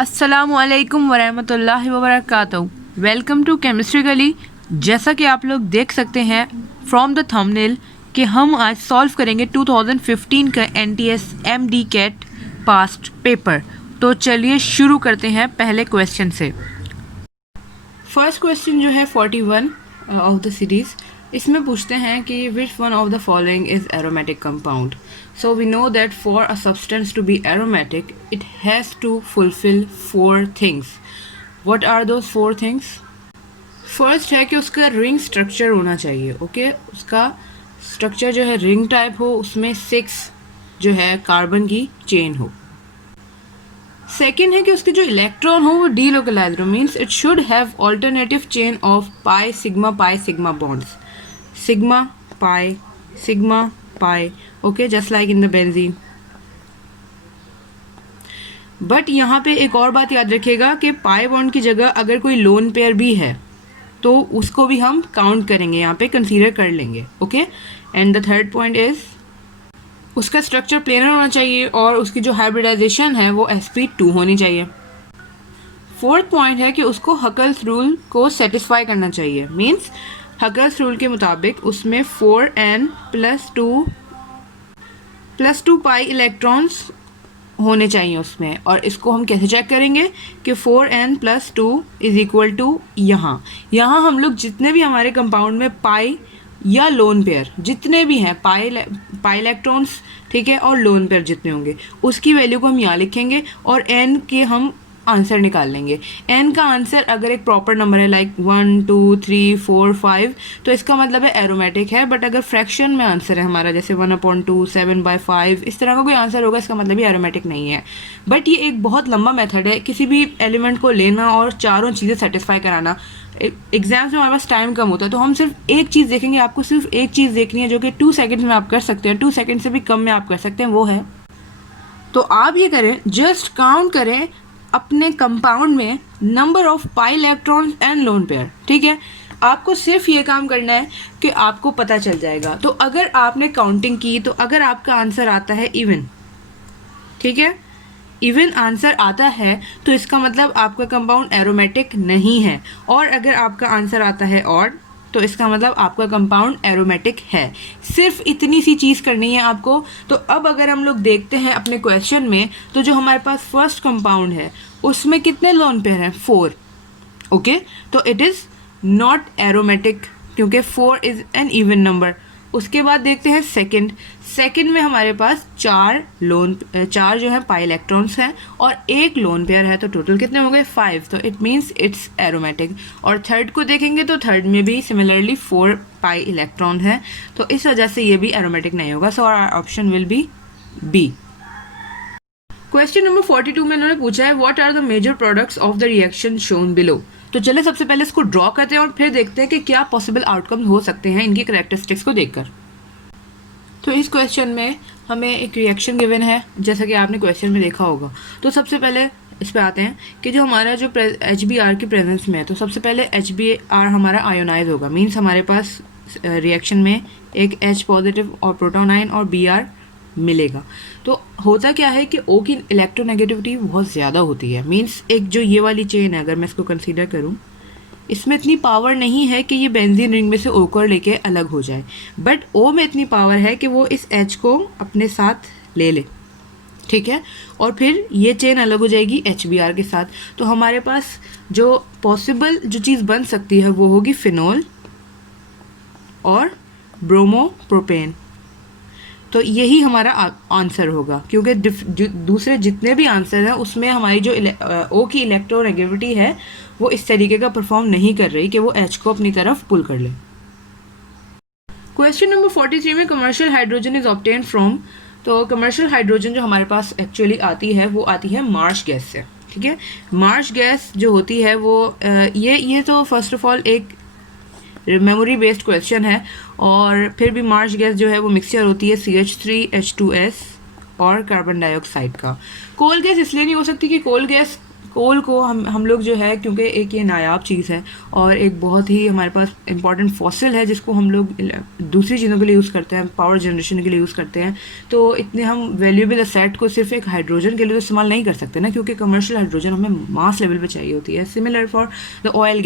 अस्सलामुअलैकुम वरहमतुल्लाहि वबरकातुहू। Welcome to chemistry गली। जैसा कि आप लोग देख सकते हैं फ्रॉम द थंबनेल कि हम आज सॉल्व करेंगे 2015 का NTS MD CAT past paper. तो चलिए शुरू करते हैं पहले क्वेश्चन से। फर्स्ट क्वेश्चन जो है 41 ऑफ द सीरीज़, इसमें पूछते हैं कि which one of the following is aromatic compound. So we know that for a substance to be aromatic, it has to fulfill 4 things. What are those 4 things? First है कि उसका ring structure होना चाहिए। Okay, उसका structure जो है ring type हो, उसमें 6 जो है कार्बन की चेन हो। सेकेंड है कि उसके जो इलेक्ट्रॉन हो वो डीलोकलाइज्ड हो, means it should have alternative chain of pi sigma bonds, sigma pi, okay, just like in the benzene. But यहाँ पे एक और बात याद रखिएगा कि पाई बॉन्ड की जगह अगर कोई लोन पेयर भी है तो उसको भी हम काउंट करेंगे, यहाँ पे कंसीडर कर लेंगे। Okay, and the third point is उसका स्ट्रक्चर प्लेनर होना चाहिए और उसकी जो हाइब्रिडाइजेशन है वो sp2 होनी चाहिए। फोर्थ पॉइंट है कि उसको हकल्स रूल को सेटिस्फाई करना चाहिए, मीन्स हकल्स रूल के मुताबिक उसमें 4n plus two pi electrons होने चाहिए उसमें। और इसको हम कैसे चेक करेंगे कि 4n + 2 = यहाँ हम लोग जितने भी हमारे कंपाउंड में पाई या लोन पेयर जितने भी हैं, पाई इलेक्ट्रॉन्स, ठीक है, और लोन पेयर जितने होंगे उसकी वैल्यू को हम यहाँ लिखेंगे और n के हम आंसर निकाल लेंगे। n का आंसर अगर एक प्रॉपर नंबर है लाइक 1 2 3 4 5 तो इसका मतलब है एरोमेटिक है। बट अगर फ्रैक्शन में आंसर है हमारा जैसे 1/2 7/5 इस तरह का कोई आंसर होगा, इसका मतलब ये एरोमेटिक नहीं है। बट ये एक बहुत लंबा मेथड है किसी भी एलिमेंट को लेना और चारों चीज़ें सेटिस्फाई कराना। एग्जाम्स में हमारे पास टाइम कम होता है तो हम सिर्फ एक चीज़ देखेंगे, आपको सिर्फ एक चीज़ देखनी है जो कि 2 सेकेंड्स में आप कर सकते हैं, 2 सेकेंड से भी कम में आप कर सकते हैं, वो है। तो आप ये करें, जस्ट काउंट करें अपने कंपाउंड में number of pi electrons and lone pair, ठीक है। आपको सिर्फ ये काम करना है कि आपको पता चल जाएगा। तो अगर आपने काउंटिंग की तो अगर आपका आंसर आता है इवन, ठीक है, इवन आंसर आता है तो इसका मतलब आपका कंपाउंड एरोमेटिक नहीं है। और अगर आपका आंसर आता है ऑड तो इसका मतलब आपका कंपाउंड एरोमेटिक है। सिर्फ इतनी सी चीज़ करनी है आपको। तो अब अगर हम लोग देखते हैं अपने क्वेश्चन में तो जो हमारे पास फर्स्ट कंपाउंड है उसमें कितने लोन पेयर हैं? 4। ओके, तो इट इज़ नॉट एरोमेटिक क्योंकि 4 इज़ एन इवन नंबर। उसके बाद देखते हैं सेकंड में हमारे पास 4 जो है पाई इलेक्ट्रॉन्स हैं और 1 लोन पेयर है, तो टोटल कितने हो गए? 5। तो इट मीन्स इट्स एरोमेटिक। और थर्ड को देखेंगे तो थर्ड में भी सिमिलरली 4 पाई इलेक्ट्रॉन है, तो इस वजह से ये भी एरोमेटिक नहीं होगा। So our option will be B. Question number 42 में उन्होंने पूछा है what are the major products of the reaction shown below. तो चलिए सबसे पहले इसको ड्रॉ करते हैं और फिर देखते हैं कि क्या पॉसिबल आउटकम हो सकते हैं इनकी कैरेक्टरिस्टिक्स को देखकर। तो इस क्वेश्चन में हमें एक रिएक्शन गिवन है जैसा कि आपने क्वेश्चन में देखा होगा। तो सबसे पहले इस पे आते हैं कि जो हमारा जो HBr की प्रेजेंस में है, तो सबसे पहले HBr हमारा आयोनाइज होगा, मीन्स हमारे पास रिएक्शन में एक H पॉजिटिव और प्रोटॉन आयन और Br मिलेगा। तो होता क्या है कि O की इलेक्ट्रोनेगेटिविटी बहुत ज़्यादा होती है, मीन्स एक जो ये वाली चेन है अगर मैं इसको कंसीडर करूँ, इसमें इतनी पावर नहीं है कि ये बेंजीन रिंग में से O को लेके अलग हो जाए। बट O में इतनी पावर है कि वो इस H को अपने साथ ले ले, ठीक है, और फिर ये चेन अलग हो जाएगी HBr के साथ। तो हमारे पास जो पॉसिबल जो चीज़ बन सकती है वो होगी फिनोल और ब्रोमोप्रोपेन। तो यही हमारा आंसर होगा क्योंकि दूसरे जितने भी आंसर हैं उसमें हमारी जो O की इलेक्ट्रोनेगेटिविटी है वो इस तरीके का परफॉर्म नहीं कर रही कि वो H को अपनी तरफ पुल कर ले। क्वेश्चन नंबर 43 में commercial hydrogen is obtain from. तो कमर्शियल हाइड्रोजन जो हमारे पास एक्चुअली आती है वो आती है मार्श गैस से, ठीक है। मार्श गैस जो होती है वो ये तो फर्स्ट ऑफ ऑल एक मेमोरी बेस्ड क्वेश्चन है। और फिर भी मार्श गैस जो है वो मिक्सचर होती है CH3H2S और कार्बन डाइऑक्साइड का। कोल गैस इसलिए नहीं हो सकती कि कोल गैस कोल को हम लोग जो है, क्योंकि एक ये नायाब चीज़ है और एक बहुत ही हमारे पास इंपॉर्टेंट फॉसिल है जिसको हम लोग दूसरी चीज़ों के लिए यूज़ करते हैं, पावर जनरेशन के लिए यूज़ करते हैं, तो इतने हम वैल्यूएबल एसेट को सिर्फ एक हाइड्रोजन के लिए तो इस्तेमाल नहीं कर सकते ना, क्योंकि कमर्शियल हाइड्रोजन हमें मास लेवल पे चाहिए होती है। Similar for the oil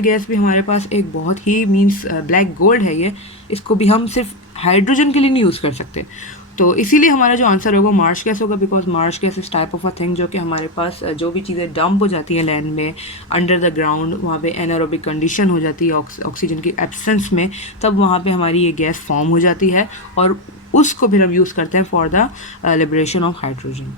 gas भी हमारे पास एक बहुत ही मीन्स ब्लैक गोल्ड है ये, इसको भी हम सिर्फ हाइड्रोजन के लिए नहीं यूज़ कर सकते। तो इसीलिए हमारा जो आंसर होगा मार्श गैस होगा, बिकॉज मार्श गैस इस टाइप ऑफ अ थिंग जो कि हमारे पास जो भी चीज़ें डंप हो जाती हैं लैंड में अंडर द ग्राउंड, वहाँ पे एनारोबिक कंडीशन हो जाती है ऑक्सीजन की एब्सेंस में, तब वहाँ पे हमारी ये गैस फॉर्म हो जाती है और उसको फिर हम यूज़ करते हैं for the liberation of hydrogen.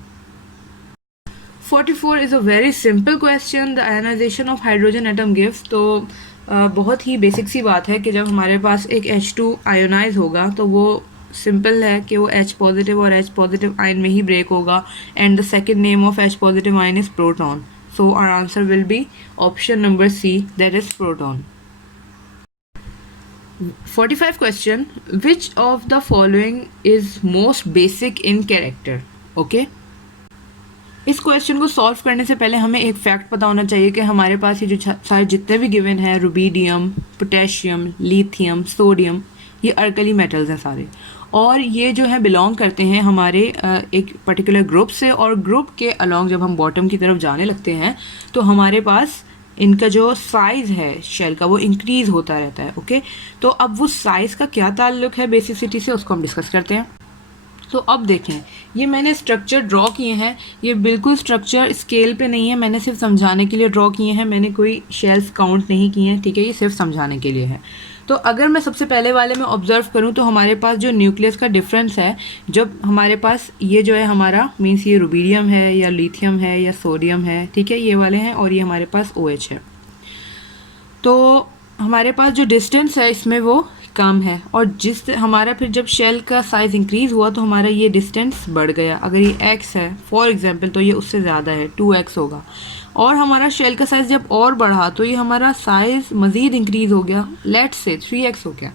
44 is a very simple question, the ionization of hydrogen atom gives. तो बहुत ही बेसिक सी बात है कि जब हमारे पास एक H2 आयोनाइज होगा तो वो सिंपल है कि वो H पॉजिटिव और H पॉजिटिव आयन में ही ब्रेक होगा, and the second name of H positive ion is proton. So our answer will be option number C, that is proton. 45 question, which of the following is most basic in character. Okay, इस question को solve करने से पहले हमें एक fact पता होना चाहिए कि हमारे पास ये जो सारे जितने भी गिवन हैं, रुबीडियम, पोटेशियम, लिथियम, सोडियम, ये अल्कली मेटल्स हैं सारे, और ये जो है बिलोंग करते हैं हमारे एक पर्टिकुलर ग्रुप से, और ग्रुप के अलॉन्ग जब हम बॉटम की तरफ जाने लगते हैं तो हमारे पास इनका जो साइज़ है शेल का वो इंक्रीज़ होता रहता है। ओके, तो अब वो साइज़ का क्या ताल्लुक है बेसिसिटी से, उसको हम डिस्कस करते हैं। तो अब देखें, ये मैंने स्ट्रक्चर ड्रॉ किए हैं, ये बिल्कुल स्ट्रक्चर स्केल पे नहीं है, मैंने सिर्फ समझाने के लिए ड्रॉ किए हैं, मैंने कोई शेल्स काउंट नहीं किए हैं, ठीक है, ये सिर्फ समझाने के लिए है। तो अगर मैं सबसे पहले वाले में ऑब्जर्व करूं तो हमारे पास जो न्यूक्लियस का डिफरेंस है, जब हमारे पास ये जो है हमारा मीन्स ये रुबीडियम है या लिथियम है या सोडियम है, ठीक है, ये वाले हैं, और ये हमारे पास OH है, तो हमारे पास जो डिस्टेंस है इसमें वो कम है, और जिस हमारा फिर जब शेल का साइज़ इंक्रीज़ हुआ तो हमारा ये डिस्टेंस बढ़ गया। अगर ये x है फॉर एग्जांपल तो ये उससे ज़्यादा है, 2x होगा, और हमारा शेल का साइज़ जब और बढ़ा तो ये हमारा साइज़ मज़ीद इंक्रीज़ हो गया, लेट्स से 3x हो गया।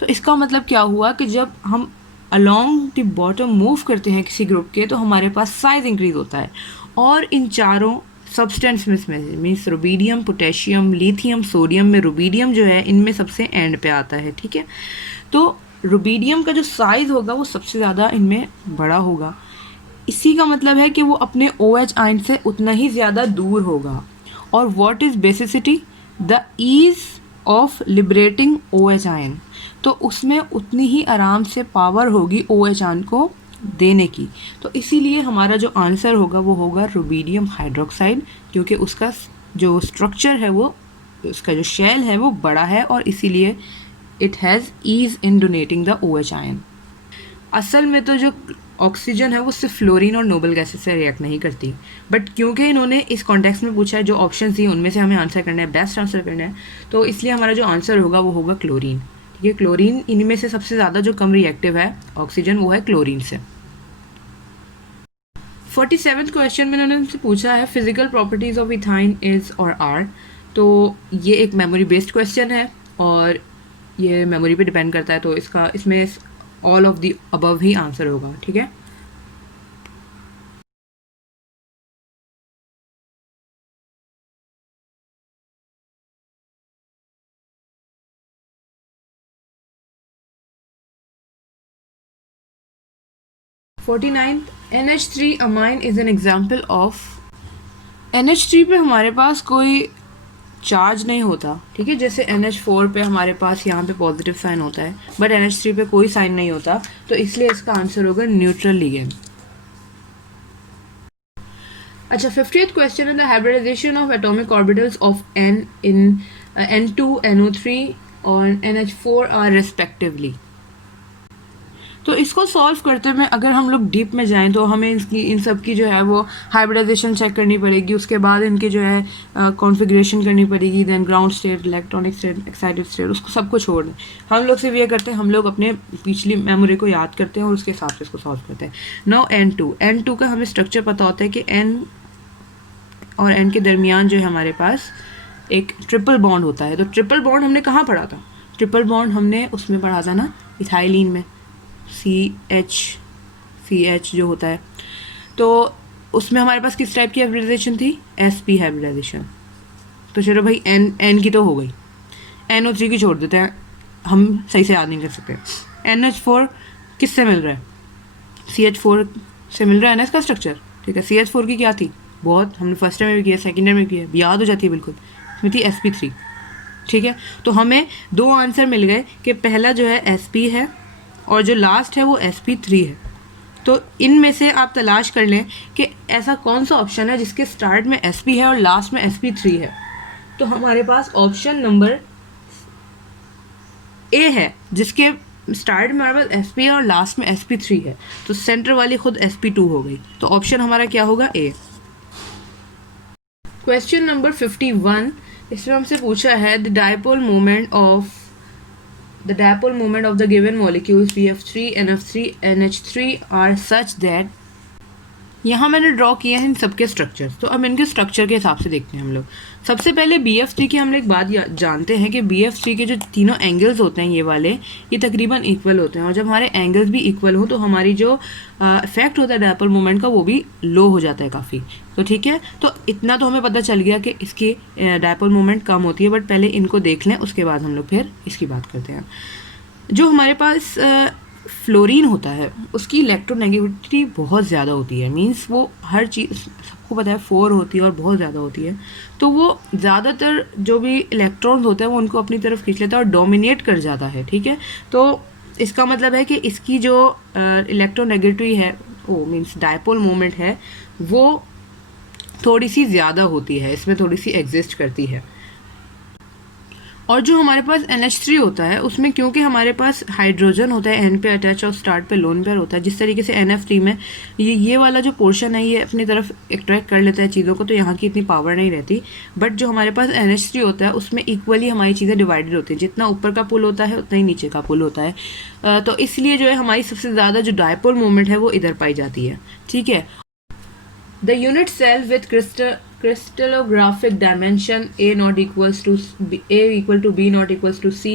तो इसका मतलब क्या हुआ कि जब हम अलॉन्ग द बॉटम मूव करते हैं किसी ग्रुप के तो हमारे पास साइज़ इंक्रीज़ होता है, और इन चारों सब्सटेंस में means rubidium, potassium, lithium, sodium में रुबीडियम जो है इनमें सबसे एंड पे आता है, ठीक है। तो रुबीडियम का जो साइज़ होगा वो सबसे ज़्यादा इनमें बड़ा होगा, इसी का मतलब है कि वो अपने OH आयन से उतना ही ज़्यादा दूर होगा। और what is basicity? The ease of liberating OH ion, तो उसमें उतनी ही आराम से पावर होगी OH आयन को देने की, तो इसीलिए हमारा जो आंसर होगा वो होगा रुबीडियम हाइड्रोक्साइड, क्योंकि उसका जो स्ट्रक्चर है वो, उसका जो शेल है वो बड़ा है, और इसीलिए it has ease in donating the OH ion. असल में तो जो ऑक्सीजन है वो सिर्फ फ्लोरीन और नोबल गैसेस से रिएक्ट नहीं करती, बट क्योंकि इन्होंने इस कॉन्टेक्स्ट में पूछा है, जो ऑप्शन दिए उनमें से हमें आंसर करना है, बेस्ट आंसर करना है, तो इसलिए हमारा जो आंसर होगा वो होगा क्लोरीन, ठीक है। क्लोरीन इनमें से सबसे ज़्यादा जो कम रिएक्टिव है ऑक्सीजन वो है क्लोरीन से। 47th क्वेश्चन में उन्होंने हमसे पूछा है physical properties of ethyne is और आर। तो ये एक मेमोरी बेस्ड क्वेश्चन है और ये मेमोरी पे डिपेंड करता है, तो इसमें all of the above he answer होगा, ठीक है। NH3 amine is an example of. NH3 पे हमारे पास कोई चार्ज नहीं होता, ठीक है, जैसे NH4 पे हमारे पास यहाँ पे पॉजिटिव साइन होता है, बट NH3 पे कोई साइन नहीं होता, तो इसलिए इसका आंसर होगा न्यूट्रल लिगेंड। अच्छा, 50th क्वेश्चन है the hybridization of atomic orbitals of N in N2, NO3 और NH4 आर रेस्पेक्टिवली। तो इसको सॉल्व करते में अगर हम लोग डीप में जाएं तो हमें इन सब की जो है वो हाइब्रिडाइजेशन चेक करनी पड़ेगी, उसके बाद इनके जो है कॉन्फ़िगरेशन करनी पड़ेगी, then ground state, electronic state, excited state, उसको सबको छोड़ दें। हम लोग सिर्फ ये करते हैं, हम लोग अपने पिछली मेमोरी को याद करते हैं और उसके हिसाब से इसको सॉल्व करते हैं। नाउ N2 का हमें स्ट्रक्चर पता होता है कि N और N के दरमियान जो है हमारे पास एक ट्रिपल बॉन्ड होता है। तो ट्रिपल बॉन्ड हमने कहाँ पढ़ा था? ट्रिपल बॉन्ड हमने उसमें पढ़ा था ना, इथाइलिन में, CH जो होता है। तो उसमें हमारे पास किस टाइप की हाइब्रिडाइजेशन थी, sp हाइब्रिडाइजेशन। तो चलो भाई एन की तो हो गई, NO3 की छोड़ देते हैं, हम सही से याद नहीं कर सकते। NH4 किससे मिल रहा है, CH4 से मिल रहा है ना इसका स्ट्रक्चर, ठीक है। CH4 की क्या थी, बहुत हमने फर्स्ट टाइम में भी किया, सेकेंड टाइम में भी किया, याद हो जाती है बिल्कुल, इसमें थी sp3, ठीक है। तो हमें दो आंसर मिल गए कि पहला जो है sp है और जो लास्ट है वो sp3 है। तो इनमें से आप तलाश कर लें कि ऐसा कौन सा ऑप्शन है जिसके स्टार्ट में sp है और लास्ट में sp3 है। तो हमारे पास ऑप्शन नंबर ए है, जिसके स्टार्ट में हमारे पास sp है और लास्ट में sp3 है, तो सेंटर वाली खुद sp2 हो गई। तो ऑप्शन हमारा क्या होगा, ए। क्वेश्चन नंबर 51, इसमें हमसे पूछा है the dipole moment of the given molecules BF3 NF3 NH3 are such that. यहाँ मैंने ड्रॉ किया है इन सबके स्ट्रक्चर्स, तो अब इनके स्ट्रक्चर के हिसाब से देखते हैं हम लोग। सबसे पहले BF3 की हम लोग एक बात जानते हैं कि BF3 के जो तीनों एंगल्स होते हैं ये वाले, ये तकरीबन इक्वल होते हैं, और जब हमारे एंगल्स भी इक्वल हो तो हमारी जो इफेक्ट होता है डायपोल मोमेंट का वो भी लो हो जाता है काफ़ी। तो ठीक है, तो इतना तो हमें पता चल गया कि इसकी डायपोल मोमेंट कम होती है, बट पहले इनको देख लें, उसके बाद हम लोग फिर इसकी बात करते हैं। जो हमारे पास फ्लोरीन होता है उसकी इलेक्ट्रोनेगेटिविटी बहुत ज़्यादा होती है, मींस वो हर चीज़ सबको पता है 4 होती है और बहुत ज़्यादा होती है, तो वो ज़्यादातर जो भी इलेक्ट्रॉन्स होते हैं वो उनको अपनी तरफ खींच लेता है और डोमिनेट कर जाता है, ठीक है। तो इसका मतलब है कि इसकी जो इलेक्ट्रोनेगेटिविटी है, वो मींस डायपोल मोमेंट है, वो थोड़ी सी ज़्यादा होती है, इसमें थोड़ी सी एग्जिस्ट करती है। और जो हमारे पास NH3 होता है उसमें क्योंकि हमारे पास हाइड्रोजन होता है N पे अटैच और स्टार्ट पे लोन पेयर होता है, जिस तरीके से NF3 में ये वाला जो पोर्शन है ये अपनी तरफ अट्रैक्ट कर लेता है चीज़ों को, तो यहाँ की इतनी पावर नहीं रहती। बट जो हमारे पास NH3 होता है उसमें इक्वली हमारी चीज़ें डिवाइडेड होती हैं, जितना ऊपर का पुल होता है उतना ही नीचे का पुल होता है। तो इसलिए जो है हमारी सबसे ज़्यादा जो डायपोल मोमेंट है वो इधर पाई जाती है, ठीक है। The unit cell with crystallographic dimension A not equals to A equal to B not equals to C,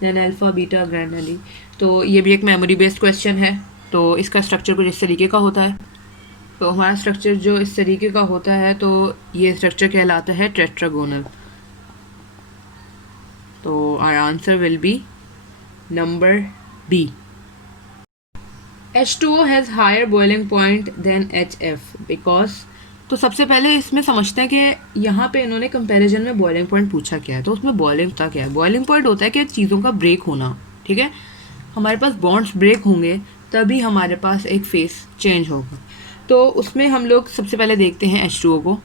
then alpha beta granuli। तो ये भी एक मेमोरी बेस्ड क्वेश्चन है। तो इसका स्ट्रक्चर कुछ इस तरीके का होता है। तो हमारा स्ट्रक्चर जो इस तरीके का होता है, तो ये स्ट्रक्चर कहलाता है टेट्रागोनल। तो our answer will be number B। H2O has higher boiling point than HF because। तो सबसे पहले इसमें समझते हैं कि यहाँ पे इन्होंने कंपैरिजन में बॉइलिंग पॉइंट पूछा क्या है, तो उसमें बॉइलिंग होता क्या है, बॉइलिंग पॉइंट होता है कि चीज़ों का ब्रेक होना, ठीक है। हमारे पास बॉन्ड्स ब्रेक होंगे तभी हमारे पास एक फेस चेंज होगा। तो उसमें हम लोग सबसे पहले देखते हैं H2O को।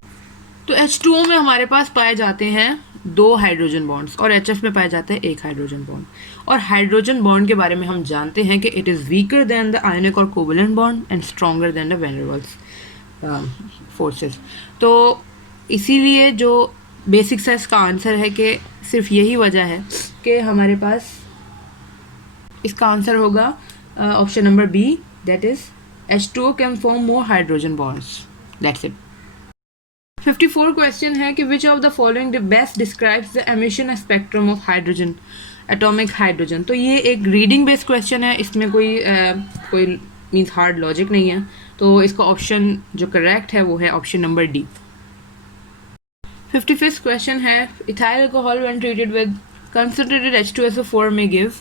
तो H2O में हमारे पास पाए जाते हैं 2 हाइड्रोजन बॉन्ड्स और HF में पाए जाते हैं 1 हाइड्रोजन बॉन्ड। और हाइड्रोजन बॉन्ड के बारे में हम जानते हैं कि it is weaker than the ionic और covalent bond and stronger than the van der Waals forces. तो इसीलिए जो बेसिक सा इसका आंसर है कि सिर्फ यही वजह है कि हमारे पास इसका आंसर होगा option number B, that is H2O can form more hydrogen bonds, that's it. 54 question है कि which of the following the best describes the emission spectrum of hydrogen, atomic hydrogen. तो ये एक रीडिंग बेस्ड क्वेश्चन है, इसमें कोई means hard logic नहीं है। तो इसका ऑप्शन जो करेक्ट है वो है option number D. 55th question है ethyl alcohol when treated with concentrated H2SO4 में गिव।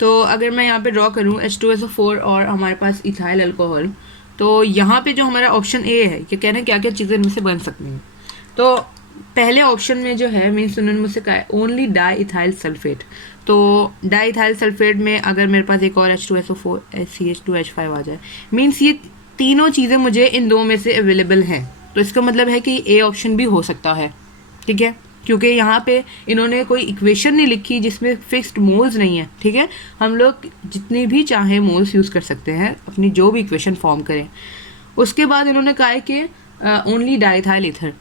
तो अगर मैं यहाँ पे ड्रॉ करूँ H2SO4 और हमारे पास इथाइल अल्कोहल, तो यहाँ पे जो हमारा ऑप्शन ए है कि कहना क्या क्या चीज़ें इनमें से बन सकती हैं। तो पहले ऑप्शन में जो है मीन्स उन्होंने मुझसे कहा है ओनली डाई इथाइल सल्फेट। तो डाई इथाइल सल्फेट में अगर मेरे पास एक और H2SO4 CH2H5 आ जाए, मीन्स ये तीनों चीज़ें मुझे इन दो में से अवेलेबल हैं, तो इसका मतलब है कि ए ऑप्शन भी हो सकता है, ठीक है। क्योंकि यहाँ पे इन्होंने कोई इक्वेशन नहीं लिखी जिसमें फिक्स्ड मोल्स नहीं है, ठीक है। हम लोग जितने भी चाहें मोल्स यूज़ कर सकते हैं अपनी जो भी इक्वेशन फॉर्म करें। उसके बाद इन्होंने कहा है कि ओनली डाइथाइल ईथर,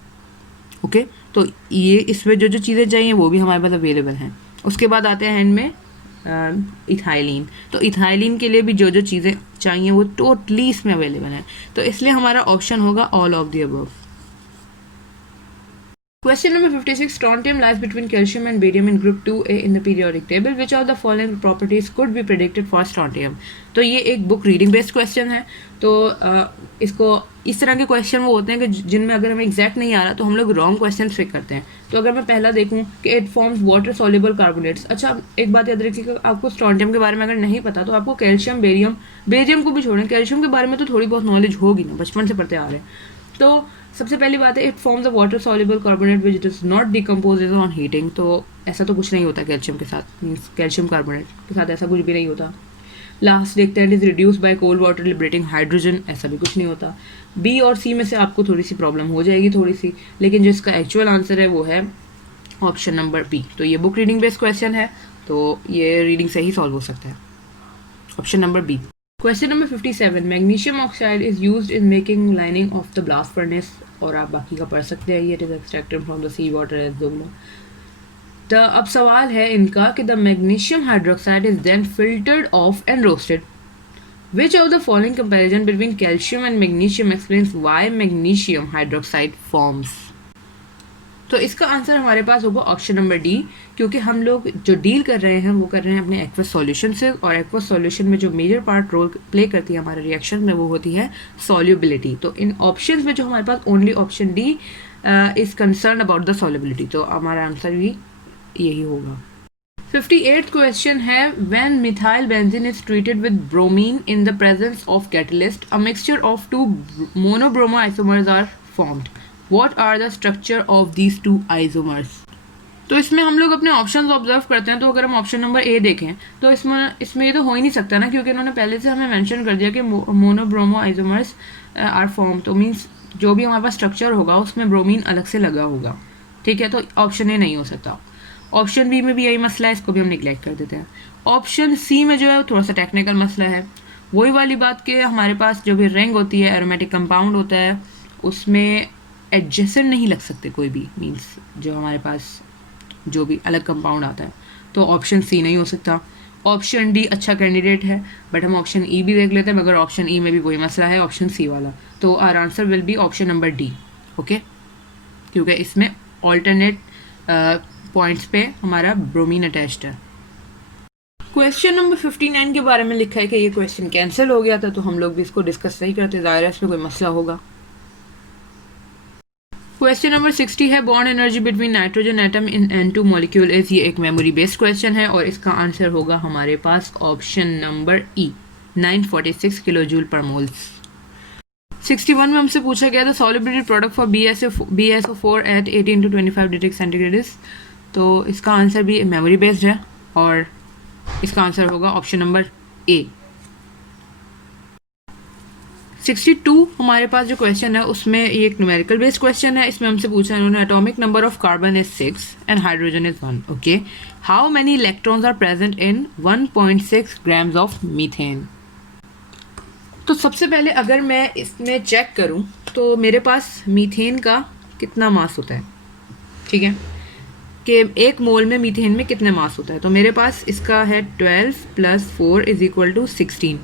ओके। तो ये इसमें जो जो चीज़ें चाहिए वो भी हमारे पास अवेलेबल हैं। उसके बाद आते हैं इनमें इथाइलिन। तो इथाइलिन के लिए भी जो जो चीज़ें चाहिए वो टोटली इसमें अवेलेबल है, तो इसलिए हमारा ऑप्शन होगा all of the above. Question number 56. Strontium lies between calcium and barium in group 2A in the periodic table. Which of the following properties could be predicted for strontium? तो ये एक book reading based question है. तो इसको इस तरह के question वो होते हैं कि जिनमें अगर हमें एग्जैक्ट नहीं आ रहा तो हम लोग रॉन्ग क्वेश्चन पिक करते हैं. तो अगर मैं पहला देखूं कि it forms water soluble carbonates. अच्छा, एक बात याद रखिएगा, आपको स्ट्रॉन्टियम के बारे में अगर नहीं पता तो आपको कैल्शियम, बेरियम को भी छोड़ें, कैल्शियम के बारे में तो थोड़ी बहुत नॉलेज होगी ना, बचपन से पढ़ते आ रहे हैं. तो सबसे पहली बात है, it forms the water soluble carbonate which does not decomposes on heating. तो ऐसा तो कुछ नहीं होता कैल्शियम के साथ, मीन्स कैल्शियम कार्बोनेट के साथ ऐसा कुछ भी नहीं होता. लास्ट देखते हैं, it is reduce by cold water liberating hydrogen. ऐसा भी कुछ नहीं होता. बी और सी में से आपको थोड़ी सी प्रॉब्लम हो जाएगी, थोड़ी सी, लेकिन जो इसका एक्चुअल आंसर है वो है ऑप्शन नंबर बी. तो ये बुक रीडिंग बेस्ड क्वेश्चन है, तो ये रीडिंग से ही सॉल्व हो सकता है. Option number B. Question number 57. Magnesium oxide is used in making lining of the blast furnace. और आप बाकी का पढ़ सकते हैं. It is extracted from the sea water as दोगुना. तो अब सवाल है इनका कि the magnesium hydroxide is then filtered off and roasted. Which of the following comparison between calcium and magnesium explains why magnesium hydroxide forms? तो इसका answer हमारे पास होगा ऑप्शन नंबर डी, क्योंकि हम लोग जो डील कर रहे हैं वो कर रहे हैं अपने एक्वस सॉल्यूशन से, और एक्वस सॉल्यूशन में जो मेजर पार्ट रोल प्ले करती है हमारे रिएक्शन में वो होती है सॉल्युबिलिटी. तो इन ऑप्शंस में जो हमारे पास only option D is concern about the solubility. तो हमारा आंसर भी यही होगा. 58th क्वेश्चन है, when methyl benzene is treated with bromine in the presence of catalyst, a mixture of two monobromo isomers are formed. What are the structure of these two isomers? तो इसमें हम लोग अपने options observe करते हैं. तो अगर हम ऑप्शन नंबर ए देखें तो इसमें ये तो हो ही नहीं सकता ना, क्योंकि इन्होंने पहले से हमें मेंशन कर दिया कि मोनोब्रोमो आइसोमर्स आर फॉर्म. तो मीन्स जो भी हमारे पास स्ट्रक्चर होगा उसमें ब्रोमीन अलग से लगा होगा. ठीक है, तो ऑप्शन ए नहीं हो सकता. ऑप्शन बी में भी यही मसला है, इसको भी हम निगलेक्ट कर देते हैं. ऑप्शन सी में जो है थोड़ा सा टेक्निकल मसला है. वही वाली बात कि हमारे पास जो भी रिंग होती है, एरोमेटिक कंपाउंड होता है, उसमें एडजेसेंट नहीं लग सकते कोई भी, मीन्स जो हमारे पास जो भी अलग कंपाउंड आता है. तो ऑप्शन सी नहीं हो सकता. ऑप्शन डी अच्छा कैंडिडेट है, बट हम ऑप्शन ई भी देख लेते हैं, मगर ऑप्शन ई में भी वही मसला है, ऑप्शन सी वाला. तो our answer will be option number D. Okay, क्योंकि इसमें ऑल्टरनेट पॉइंट्स पे हमारा ब्रोमीन अटैच्ड है. क्वेश्चन नंबर 59 के बारे में लिखा है कि ये क्वेश्चन कैंसिल हो गया था, तो हम लोग भी इसको डिस्कस नहीं करते, ज़ाहिर है इसमें कोई मसला होगा. क्वेश्चन नंबर 60 है, bond energy between nitrogen atom in N2 molecule is. ये एक मेमोरी बेस्ड क्वेश्चन है और इसका आंसर होगा हमारे पास option number E, 946 kilojoule per moles. 61 में हमसे पूछा गया था solubility product for BSO4 at 18 to 25 degree centigrade. तो इसका आंसर भी मेमोरी बेस्ड है और इसका आंसर होगा ऑप्शन नंबर ए. 62 हमारे पास जो क्वेश्चन है उसमें ये एक न्यूमेरिकल बेस्ड क्वेश्चन है. इसमें हमसे पूछा है उन्होंने, atomic number of carbon is 6 and hydrogen is 1. Okay, how many electrons are present in 1.6 grams of methane. तो सबसे पहले अगर मैं इसमें चेक करूं तो मेरे पास मीथेन का कितना मास होता है. ठीक है, कि एक मोल में मीथेन में कितने मास होता है. तो मेरे पास इसका है 12 + 4 = 16.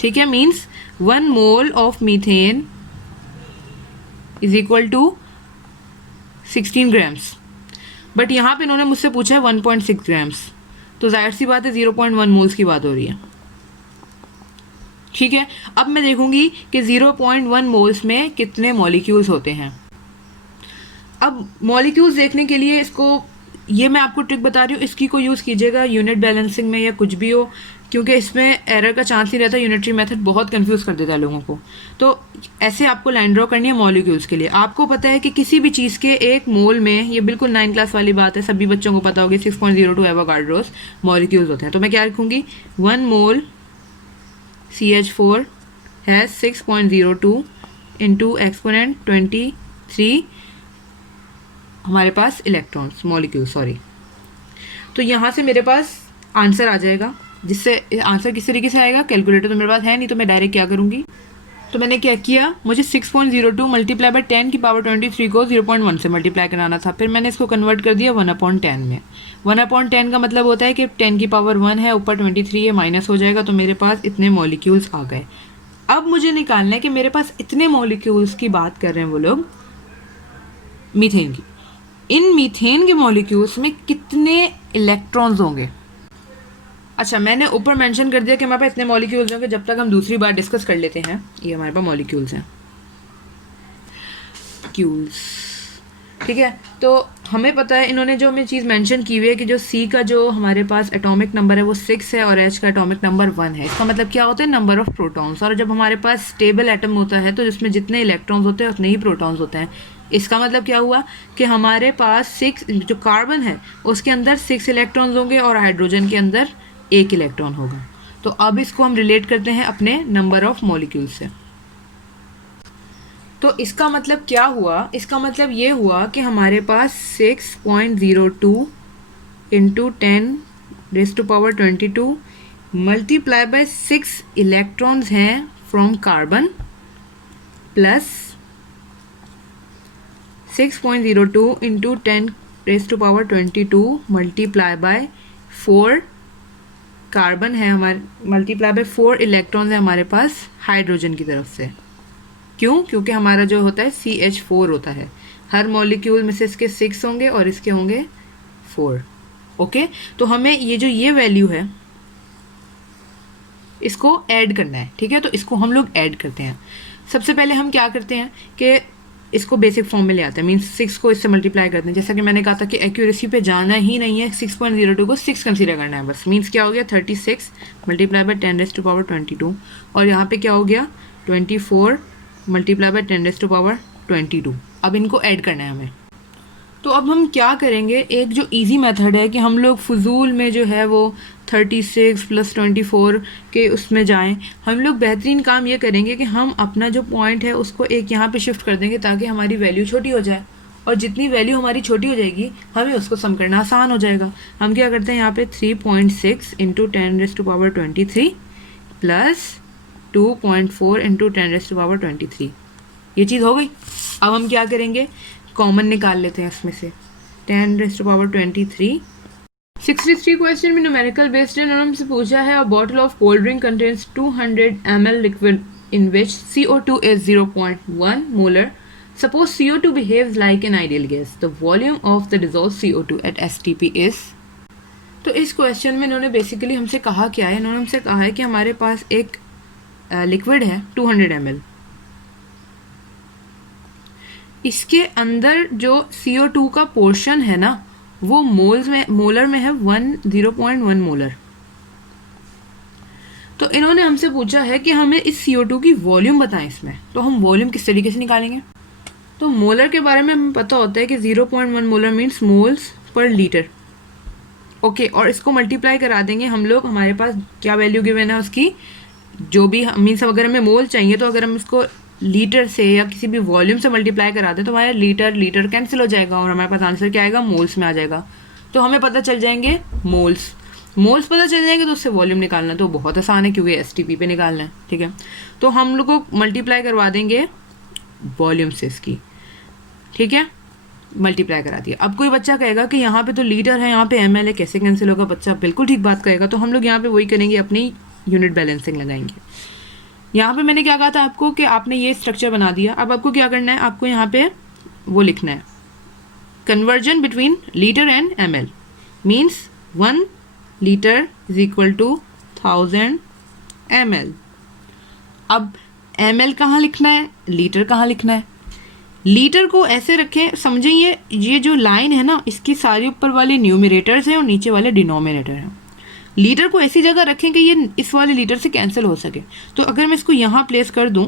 ठीक है, means 1 mole of methane is equal to 16 grams. But यहाँ पे इन्होंने मुझसे पूछा है 1.6 ग्राम्स, तो जाहिर सी बात है 0.1 मोल्स की बात हो रही है. ठीक है, अब मैं देखूंगी कि 0.1 मोल्स में कितने मॉलिक्यूल्स होते हैं. अब मॉलिक्यूल्स देखने के लिए ये मैं आपको ट्रिक बता रही हूँ, इसकी को यूज़ कीजिएगा यूनिट बैलेंसिंग में या कुछ भी हो, क्योंकि इसमें एरर का चांस नहीं रहता. यूनिटरी मेथड बहुत कंफ्यूज कर देता है लोगों को. तो ऐसे आपको लाइन ड्रॉ करनी है मॉलिक्यूल्स के लिए. आपको पता है कि किसी भी चीज़ के एक मोल में, ये बिल्कुल 9 क्लास वाली बात है, सभी बच्चों को पता होगी, 6.02 एवोगाड्रोस मॉलिक्यूल्स होते हैं. तो मैं क्या रखूँगी, 1 मोल CH4 हैज़ 6.02 इंटू एक्सपोनेंट 23 हमारे पास इलेक्ट्रॉन्स, मॉलिक्यूल सॉरी. तो यहाँ से मेरे पास आंसर आ जाएगा, जिससे आंसर किस तरीके से आएगा, कैलकुलेटर तो मेरे पास है नहीं, तो मैं डायरेक्ट क्या करूँगी, तो मैंने क्या किया, मुझे 6.02 मल्टीप्लाई बाय 10 की पावर 23 को 0.1 से मल्टीप्लाई कराना था. फिर मैंने इसको कन्वर्ट कर दिया 1/10 में. 1/10 का मतलब होता है कि 10 की पावर 1 है, ऊपर 23 है, माइनस हो जाएगा, तो मेरे पास इतने मॉलिक्यूल्स आ गए. अब मुझे निकालना है कि मेरे पास इतने मॉलिक्यूल्स की बात कर रहे हैं वो लोग मीथेन की. इन मीथेन के मॉलिक्यूल्स में कितने इलेक्ट्रॉन्स होंगे। अच्छा, मैंने ऊपर मेंशन कर दिया कि हमारे पास इतने मॉलिक्यूल्स होंगे, जब तक हम दूसरी बार डिस्कस कर लेते हैं। ये हमारे पास मॉलिक्यूल्स हैं, क्यूल्स, ठीक है। तो हमें पता है, इन्होंने जो हमें चीज़ मेंशन की हुई है कि जो सी का जो हमारे पास एटॉमिक नंबर है वो 6 है और एच का एटॉमिक नंबर 1 है। इसका मतलब क्या होता है, नंबर ऑफ प्रोटॉन्स। और जब हमारे पास स्टेबल एटम होता है तो जिसमें जितने इलेक्ट्रॉन्स होते हैं उतने ही प्रोटॉन्स होते हैं। इसका मतलब क्या हुआ कि हमारे पास 6, जो कार्बन है उसके अंदर 6 इलेक्ट्रॉन्स होंगे और हाइड्रोजन के अंदर 1 इलेक्ट्रॉन होगा। तो अब इसको हम रिलेट करते हैं अपने नंबर ऑफ मॉलिक्यूल से। तो इसका मतलब क्या हुआ, इसका मतलब ये हुआ कि हमारे पास 6.02 इंटू 10⁻22 मल्टीप्लाई बाय 6 इलेक्ट्रॉन्स हैं from carbon, plus 6.02 into 10⁻22 multiply by 4 carbon है हमारे, मल्टीप्लाई बाय 4 इलेक्ट्रॉन्स है हमारे पास हाइड्रोजन की तरफ से। क्यों? क्योंकि हमारा जो होता है CH4 होता है, हर मॉलिक्यूल में से इसके 6 होंगे और इसके होंगे 4। ओके, तो हमें ये जो ये वैल्यू है इसको ऐड करना है, ठीक है। तो इसको हम लोग ऐड करते हैं। सबसे पहले हम क्या करते हैं कि इसको बेसिक फॉर्म में ले आते हैं, मीन्स 6 को इससे मल्टीप्लाई करते हैं। जैसा कि मैंने कहा था कि एक्यूरेसी पे जाना ही नहीं है, 6.02 को 6 कंसीडर करना है बस। मीन्स क्या हो गया, 36 मल्टीप्लाई बाय 10⁻22 और यहाँ पे क्या हो गया 24 मल्टीप्लाई बाय 10⁻22। अब इनको ऐड करना है हमें। तो अब हम क्या करेंगे, एक जो इजी मेथड है कि हम लोग फजूल में जो है वो 36 + 24 के उसमें जाएं। हम लोग बेहतरीन काम ये करेंगे कि हम अपना जो पॉइंट है उसको एक यहाँ पे शिफ्ट कर देंगे ताकि हमारी वैल्यू छोटी हो जाए, और जितनी वैल्यू हमारी छोटी हो जाएगी हमें उसको सम करना आसान हो जाएगा। हम क्या करते हैं, यहाँ पे 3.6 इंटू 10⁻23 प्लस 2.4 इंटू 10⁻23, ये चीज़ हो गई। अब हम क्या करेंगे, कॉमन निकाल लेते हैं इसमें से 10⁻23। 63 क्वेश्चन में न्यूमेरिकल बेस्ड है। उन्होंने हमसे पूछा है, अ bottle of cold drink contains 200 ml liquid in which CO2 is 0.1 molar. Suppose CO2 behaves like an ideal gas. The volume of the dissolved CO2 at STP is. तो इस question में इन्होंने basically हमसे कहा क्या है, इन्होंने हमसे कहा है कि हमारे पास एक लिक्विड है 200 ml, इसके अंदर जो CO2 का पोर्शन है ना वो मोल्स में, मोलर में है 0.1 मोलर। तो इन्होंने हमसे पूछा है कि हमें इस CO2 की वॉल्यूम बताएं इसमें। तो हम वॉल्यूम किस तरीके से निकालेंगे, तो मोलर के बारे में हमें पता होता है कि 0.1 molar means moles per litre. Okay, और इसको मल्टीप्लाई करा देंगे हम लोग, हमारे पास क्या वैल्यू गिवन है उसकी, जो भी मीन्स अगर हमें मोल चाहिए तो अगर हम इसको लीटर से या किसी भी वॉल्यूम से मल्टीप्लाई करा दें तो हमारा लीटर कैंसिल हो जाएगा और हमारे पास आंसर क्या आएगा, मोल्स में आ जाएगा। तो हमें पता चल जाएंगे मोल्स पता चल जाएंगे, तो उससे वॉल्यूम निकालना तो बहुत आसान है क्योंकि STP पे निकालना है, ठीक है। तो हम लोग को मल्टीप्लाई करवा देंगे वॉल्यूम से इसकी, ठीक है, मल्टीप्लाई करा दिया। अब कोई बच्चा कहेगा कि यहाँ पे तो लीटर है, यहाँ पे ml है, कैसे कैंसिल होगा, बच्चा बिल्कुल ठीक बात कहेगा। तो हम लोग यहाँ पे वही करेंगे, अपनी यूनिट बैलेंसिंग लगाएंगे। यहाँ पे मैंने क्या कहा था आपको कि आपने ये स्ट्रक्चर बना दिया। अब आपको क्या करना है, आपको यहाँ पे वो लिखना है, conversion between litre and ml means 1 litre is equal to 1000 ml। अब ml कहाँ लिखना है, लीटर कहाँ लिखना है। लीटर को ऐसे रखें, समझें ये जो लाइन है ना, इसकी सारी ऊपर वाली न्यूमरेटर्स हैं और नीचे वाले डिनोमिनेटर हैं। लीटर को ऐसी जगह रखें कि ये इस वाले लीटर से कैंसिल हो सके। तो अगर मैं इसको यहाँ प्लेस कर दूँ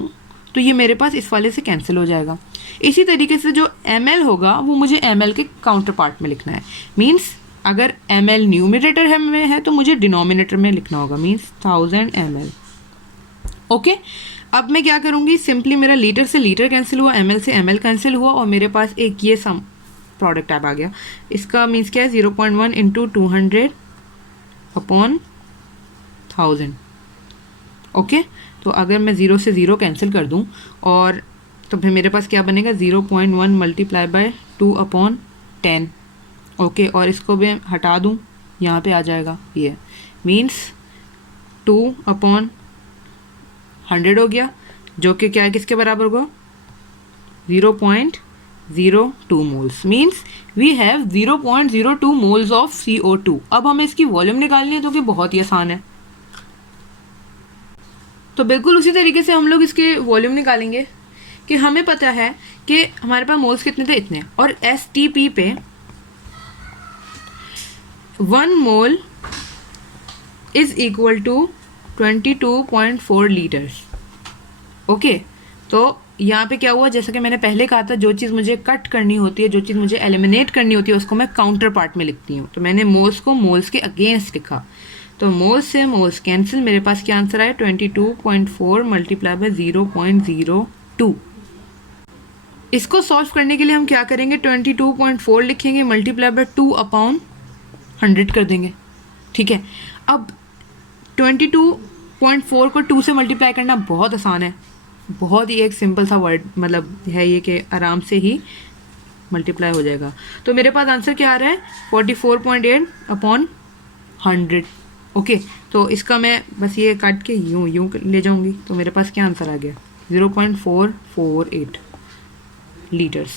तो ये मेरे पास इस वाले से कैंसिल हो जाएगा। इसी तरीके से जो ml होगा वो मुझे ml के काउंटर पार्ट में लिखना है। मीन्स अगर ml न्यूमरेटर में है तो मुझे डिनोमिनेटर में लिखना होगा, मीन्स 1000 ml। ओके, अब मैं क्या करूँगी, सिंपली मेरा लीटर से लीटर कैंसिल हुआ, ml से ml कैंसिल हुआ और मेरे पास एक ये सम प्रोडक्ट अब आ गया। इसका मीन्स क्या है, 0.1 इंटू 200 अपॉन 1000। ओके, तो अगर मैं 0 से 0 कैंसिल कर दूं और तो फिर मेरे पास क्या बनेगा, 0.1 मल्टीप्लाई बाय 2 अपॉन 10। ओके, और इसको मैं हटा दूं, यहाँ पे आ जाएगा ये, मीन्स 2 अपॉन 100 हो गया, जो कि क्या है, किसके बराबर होगा, 0.02 moles means we have 0.02 moles of CO2. अब हमें इसकी वॉल्यूम निकालनी है, जो कि बहुत ही आसान है। तो बिल्कुल उसी तरीके से हम लोग इसके वॉल्यूम निकालेंगे कि हमें पता है कि हमारे पास मोल्स कितने थे, इतने, और STP पे 1 mole is equal to 22.4 litres. Okay, तो यहाँ पे क्या हुआ, जैसा कि मैंने पहले कहा था, जो चीज़ मुझे कट करनी होती है, जो चीज़ मुझे एलिमिनेट करनी होती है, उसको मैं काउंटर पार्ट में लिखती हूँ। तो मैंने मोल्स को मोल्स के अगेंस्ट लिखा, तो मोल्स से मोल्स कैंसिल, मेरे पास क्या आंसर आया, 22.4 मल्टीप्लाई बाय 0.02। इसको सॉल्व करने के लिए हम क्या करेंगे, 22.4 लिखेंगे, मल्टीप्लाई बाय 2 अपॉन 100 कर देंगे। ठीक है, अब 22.4 को 2 से मल्टीप्लाई करना बहुत आसान है, बहुत ही एक सिंपल सा वर्ड मतलब है ये कि आराम से ही मल्टीप्लाई हो जाएगा। तो मेरे पास आंसर क्या आ रहा है, 44.8 अपॉन 100। ओके, तो इसका मैं बस ये काट के यूं ले जाऊंगी, तो मेरे पास क्या आंसर आ गया, 0.448 लीटर्स।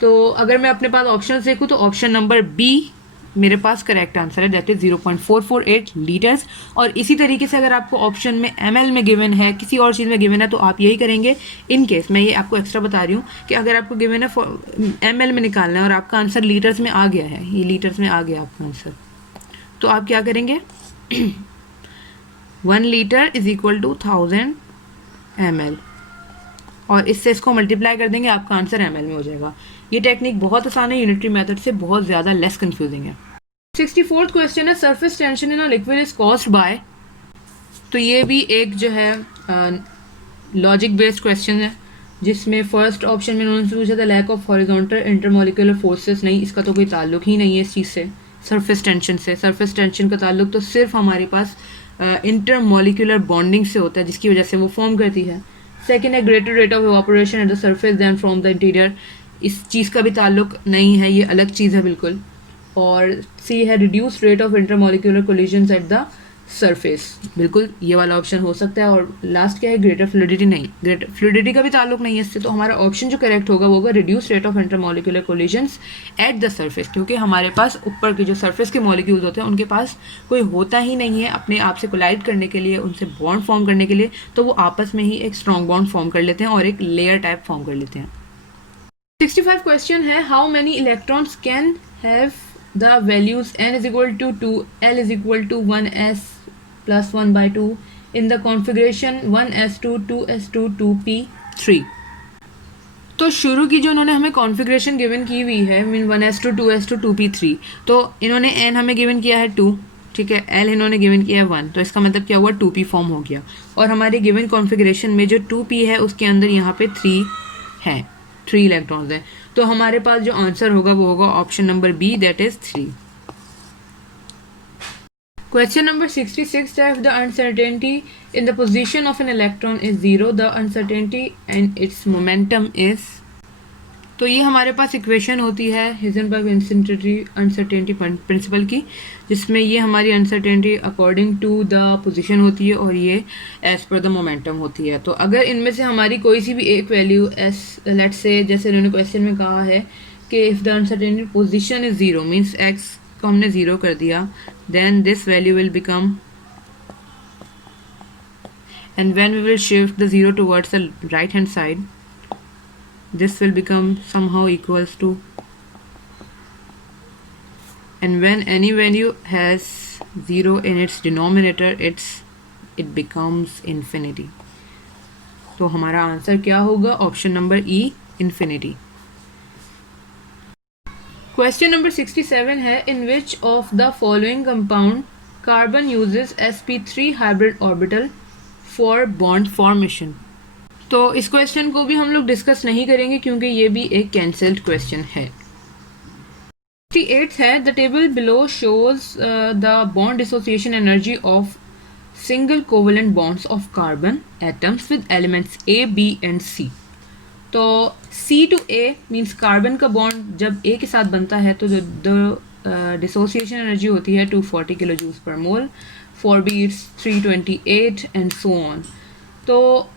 तो अगर मैं अपने पास ऑप्शन देखूँ तो ऑप्शन नंबर बी मेरे पास करेक्ट आंसर है, दैट इज 0.448 लीटर्स। और इसी तरीके से अगर आपको ऑप्शन में ml में गिवन है, किसी और चीज़ में गिवन है, तो आप यही करेंगे। इन केस मैं ये आपको एक्स्ट्रा बता रही हूँ कि अगर आपको गिवन है ml में निकालना है और आपका आंसर लीटर्स में आ गया है, ये लीटर्स में आ गया आपका आंसर, तो आप क्या करेंगे 1 litre is equal to 1000 ml, और इससे इसको मल्टीप्लाई कर देंगे, आपका आंसर ml में हो जाएगा। ये टेक्निक बहुत आसान है, यूनिटरी मेथड से बहुत ज़्यादा लेस कंफ्यूजिंग है। 64th क्वेश्चन है, surface tension in a liquid is caused by. तो ये भी एक जो है लॉजिक बेस्ड क्वेश्चन है, जिसमें फर्स्ट ऑप्शन में उन्होंने पूछा था lack of horizontal intermolecular forces. नहीं, इसका तो कोई ताल्लुक ही नहीं है इस चीज़ से, सरफेस टेंशन से। सरफेस टेंशन का ताल्लुक तो सिर्फ हमारे पास इंटरमोलिकुलर बॉन्डिंग से होता है, जिसकी वजह से वो फॉर्म करती है। सेकेंड है greater rate of evaporation at the surface than from the interior. इस चीज़ का भी ताल्लुक नहीं है, ये अलग चीज़ है बिल्कुल। और सी है reduce rate of intermolecular collisions eight the surface, बिल्कुल ये वाला ऑप्शन हो सकता है। और लास्ट क्या है, ग्रेटर फ्लूइडिटी। नहीं, ग्रेटर फ्लूइडिटी का भी ताल्लुक नहीं है इससे, तो हमारा ऑप्शन जो करेक्ट होगा वो होगा reduce rate of intermolecular collisions eight the surface, क्योंकि हमारे पास ऊपर के जो सरफेस के मॉलिक्यूल्स होते हैं उनके पास कोई होता ही नहीं है अपने आप से कोलाइड करने के लिए, उनसे बॉन्ड फॉर्म करने के लिए, तो वो आपस में ही एक स्ट्रॉन्ग बॉन्ड फॉर्म कर लेते हैं और एक लेयर टाइप फॉर्म कर लेते हैं। 65 क्वेश्चन है, how many electrons can have the values n is equal to 2, l is equal to 1s plus 1 by 2 in the configuration 1s2 2s2 2p3। तो शुरू की जो उन्होंने हमें कॉन्फ़िगरेशन गिवन की हुई है, मीन 1s2 2s2 2p3, तो इन्होंने n हमें गिवन किया है 2, ठीक है, l इन्होंने गिवन किया है 1, तो इसका मतलब क्या हुआ, 2p फॉर्म हो गया। और हमारे गिवन कॉन्फ़िगरेशन में जो 2p है उसके अंदर यहाँ पे 3 है, 3 इलेक्ट्रॉन्स हैं। तो हमारे पास जो आंसर होगा वो होगा option number B, that is 3। Question number 66 है, the uncertainty in the position of an electron is 0, the uncertainty and its momentum is. तो ये हमारे पास इक्वेशन होती है हिजनबर्ग अनसर्टेनिटी प्रिंसिपल की, जिसमें ये हमारी uncertainty according to the position होती है और ये एज पर द मोमेंटम होती है। तो अगर इनमें से हमारी कोई सी भी एक वैल्यू एस, लेट्स से जैसे उन्होंने क्वेश्चन में कहा है कि if the uncertainty position is 0 means x को हमने 0 कर दिया, then this value will become, and when we will shift the 0 towards the right hand side, this will become somehow equals to, and when any value has 0 in its denominator it becomes infinity। तो हमारा answer क्या होगा, option number ई, infinity। Question number 67 है, in which of the following compound carbon uses sp3 hybrid orbital for bond formation। तो इस question को भी हम लोग डिस्कस नहीं करेंगे क्योंकि ये भी एक कैंसल्ड क्वेश्चन है। 68 है, the table below shows the bond dissociation energy of single covalent bonds of carbon atoms with elements A, B and C. तो C to A means carbon का बॉन्ड जब A के साथ बनता है तो जो डिसोसिएशन एनर्जी होती है 240 kilo joules per mole, for B it's 328 and so on. तो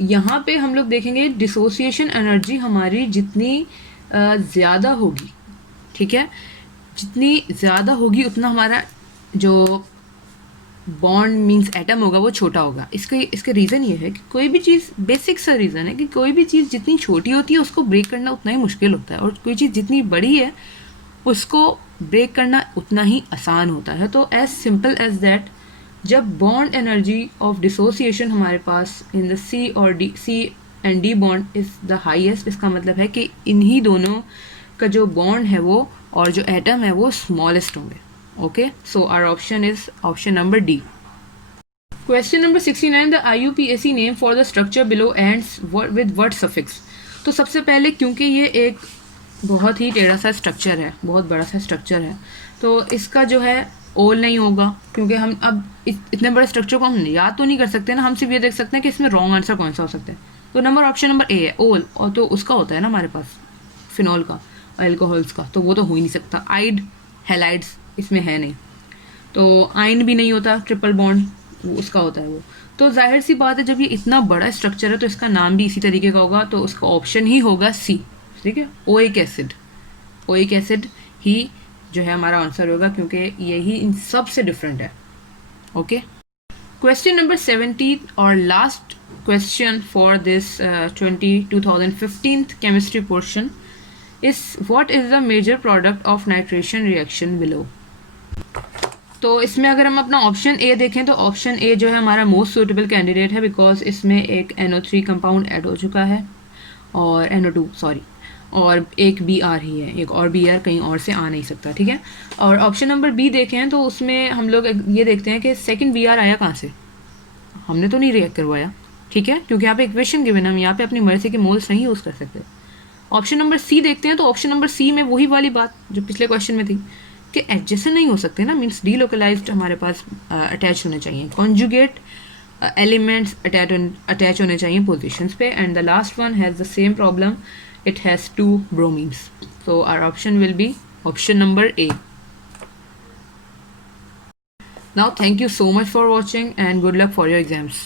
यहाँ पे हम लोग देखेंगे डिसोसिएशन एनर्जी हमारी जितनी ज़्यादा होगी, ठीक है, जितनी ज़्यादा होगी उतना हमारा जो बॉन्ड मींस एटम होगा वो छोटा होगा। इसका रीज़न ये है कि कोई भी चीज़, बेसिक सा रीज़न है कि कोई भी चीज़ जितनी छोटी होती है उसको ब्रेक करना उतना ही मुश्किल होता है, और कोई चीज़ जितनी बड़ी है उसको ब्रेक करना उतना ही आसान होता है। तो एज सिंपल एज दैट, जब बॉन्ड एनर्जी ऑफ डिसोसिएशन हमारे पास इन द सी और D, C and D bond is the highest, इसका मतलब है कि इन्हीं दोनों का जो बॉन्ड है वो और जो एटम है वो स्मॉलेस्ट होंगे। Okay, so our option is option number D. Question number 69, the IUPAC name for the structure below ends with what suffix. तो सबसे पहले क्योंकि ये एक बहुत ही टेढ़ा सा स्ट्रक्चर है, बहुत बड़ा सा स्ट्रक्चर है, तो इसका जो है ओल नहीं होगा, क्योंकि हम अब इतने बड़े स्ट्रक्चर को हम याद तो नहीं कर सकते ना, हम सिर्फ ये देख सकते हैं कि इसमें रॉन्ग आंसर कौन सा हो सकता है। तो नंबर ऑप्शन नंबर ए है ओल, और तो उसका होता है ना हमारे पास फिनॉल का, अल्कोहल्स का, तो वो तो हो ही नहीं सकता। आइड हेलाइड्स इसमें है नहीं, तो आइन भी नहीं होता, ट्रिपल बॉन्ड उसका होता है वो। तो जाहिर सी बात है, जब ये इतना बड़ा स्ट्रक्चर है तो इसका नाम भी इसी तरीके का होगा, तो उसका ऑप्शन ही होगा सी, ठीक है, ओइक एसिड। ओइक एसिड ही जो है हमारा आंसर होगा, क्योंकि यही इन सब से डिफरेंट है। ओके, क्वेश्चन नंबर 70 और last question for this 2015 chemistry portion is what is the major product of nitration reaction below. तो इसमें अगर हम अपना ऑप्शन ए देखें तो ऑप्शन ए जो है हमारा मोस्ट सूटेबल कैंडिडेट है, बिकॉज इसमें एक NO3 कंपाउंड ऐड हो चुका है, और NO2 सॉरी, और एक BR ही है, एक और BR कहीं और से आ नहीं सकता, ठीक है। और ऑप्शन नंबर बी देखें तो उसमें हम लोग ये देखते हैं कि सेकंड BR आया कहाँ से, हमने तो नहीं रिएक्ट करवाया, ठीक है, क्योंकि यहाँ पे इक्वेशन गिवन है, हम यहाँ पे अपनी मर्जी के मोल्स नहीं यूज़ कर सकते। ऑप्शन नंबर सी देखते हैं तो ऑप्शन नंबर सी में वही वाली बात जो पिछले क्वेश्चन में थी कि एडजेसेंट नहीं हो सकते ना, मीन्स डीलोकलाइज्ड हमारे पास अटैच होने चाहिए, कॉन्जुगेट एलिमेंट्स अटैच होने चाहिए पोजिशंस पे, and the last one has the same problem, it has 2 ब्रोमीन्स। so our option will be option number A. Now thank you so much for watching and good luck for your exams.